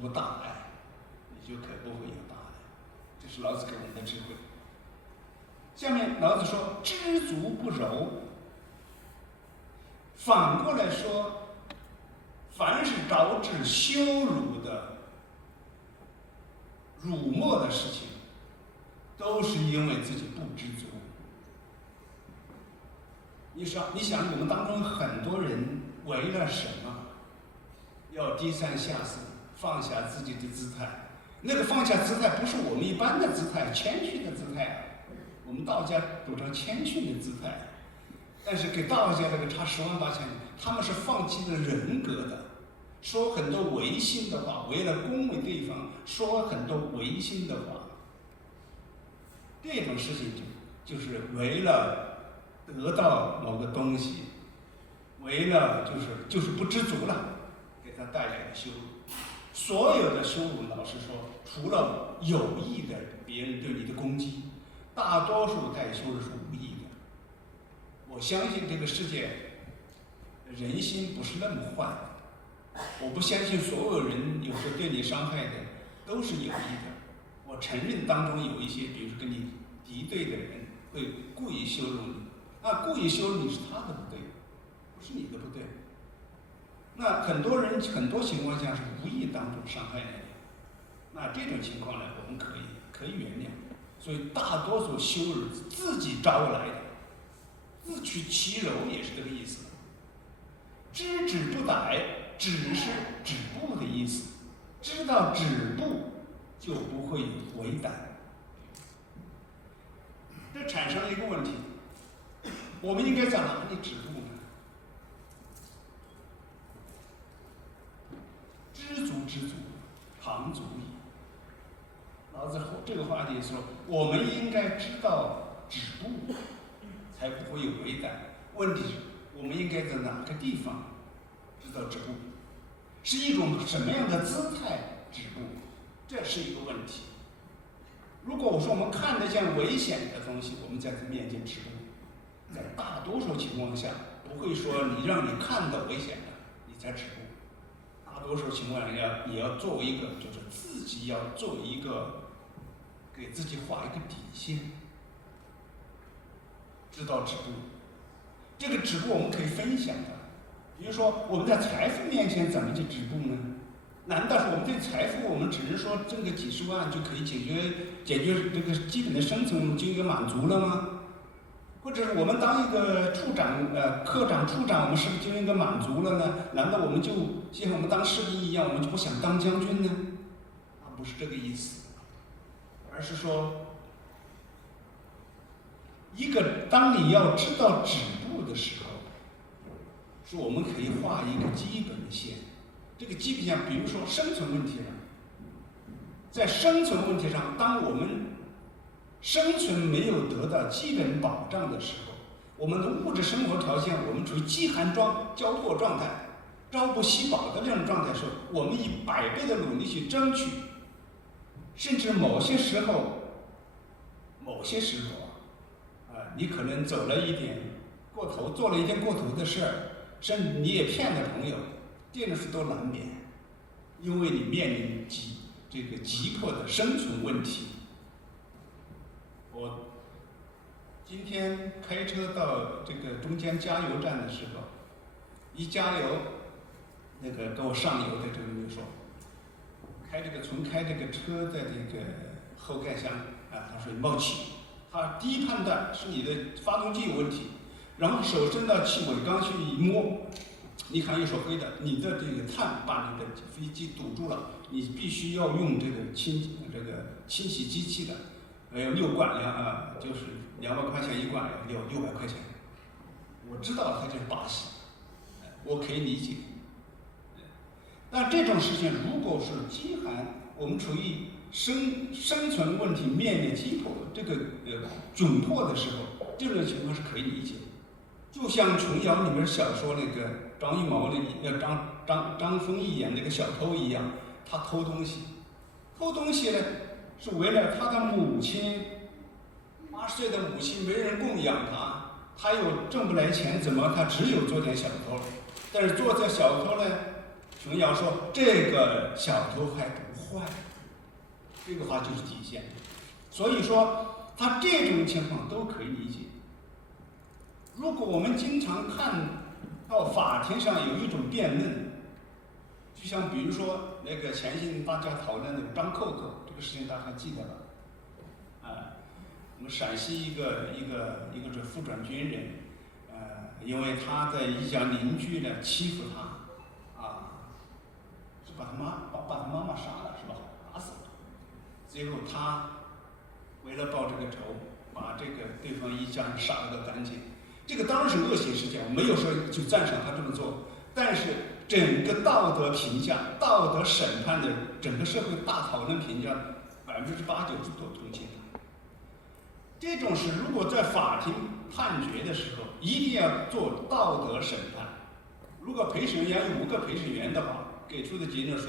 无大碍，你就可不会有大碍。这是老子给我们的智慧。下面老子说：“知足不柔。”反过来说，凡是导致羞辱的、辱没的事情，都是因为自己不知足。你想，我们当中很多人为了什么要低三下四，放下自己的姿态？那个放下姿态不是我们一般的姿态，谦虚的姿态啊。我们道家主张谦逊的姿态，但是给道家那个差10万8千里，他们是放弃了人格的，说很多违心的话，为了恭维对方，说很多违心的话。这种事情就是为了得到某个东西，为了就是不知足了，给他带来的羞辱。所有的羞辱，老实说，除了有意的别人对你的攻击，大多数带羞辱是无意的。我相信这个世界人心不是那么坏的，我不相信所有人有时候对你伤害的都是有意的。我承认当中有一些，比如说跟你敌对的人会故意羞辱你，那故意羞辱你是他的不对，不是你的不对。那很多人很多情况下是无意当中伤害你，那这种情况呢，我们可以原谅。所以大多数羞辱自己招来的，自取其辱也是这个意思。知止不殆，止是止步的意思，知道止步就不会有为难。这产生了一个问题，我们应该在哪里止步呢？知足知足，常足矣。老子这个话题说，我们应该知道止步，才不会有为难。问题是，我们应该在哪个地方知道止步？是一种什么样的姿态止步？这是一个问题。如果我说我们看得见危险的东西，我们在它面前止步，在大多数情况下不会说让你看到危险了，你才止步。大多数情况下也要作为一个，就是自己要做一个，给自己画一个底线，知道止步。这个止步我们可以分享的，比如说我们在财富面前怎么去止步呢？难道是我们对财富，我们只是说挣个几十万就可以解决这个基本的生存就应该满足了吗？或者是我们当一个处长、科长、处长，我们是不是就应该满足了呢？难道我们就像我们当士兵一样，我们就不想当将军呢？那不是这个意思，而是说，当你要知道止步的时候，是我们可以画一个基本的线。这个基本上，比如说生存问题上，在生存问题上，当我们生存没有得到基本保障的时候，我们的物质生活条件，我们处于饥寒交迫状态，朝不夕饱的这种状态的时候，我们以100倍的努力去争取，甚至某些时候你可能走了一点过头，做了一件过头的事儿，甚至你也骗了朋友，这种事都难免，因为你面临急迫的生存问题。我今天开车到这个中间加油站的时候，一加油，那个给我上油的这个人就说，从开这个车的这个后盖箱他说冒气，他第一判断是你的发动机有问题，然后手伸到气尾缸去一摸，你看一手黑的，你的这个碳把你的飞机堵住了，你必须要用这个清洗机器的，有6罐就是200块钱一罐，要600块钱。我知道它就是巴西，我可以理解。但这种事情如果是饥寒，我们处于生存问题面临急迫这个窘迫的时候，这种情况是可以理解。就像琼瑶里面小说那个张艺谋张丰毅演那个小偷一样，他偷东西呢是为了他的母亲，80岁的母亲没人供养他又挣不来钱，他只有做点小偷。但是做这小偷呢，琼瑶说这个小偷还不坏，这个话就是底线。所以说他这种情况都可以理解。如果我们经常看到法庭上有一种辩论，就像比如说那个前些大家讨论的张扣扣这个事情，大家还记得吧？我们陕西一个这副转军人，因为他的一家邻居呢欺负他，是把他妈妈杀了是吧？打死了。最后他为了报这个仇，把这个对方一家人杀了个干净。这个当然是恶性事件，我没有说就赞赏他这么做，但是整个道德评价、道德审判的整个社会大讨论评价，8%-9%都同情他。这种事如果在法庭判决的时候，一定要做道德审判。如果陪审员有5个陪审员的话，给出的结论是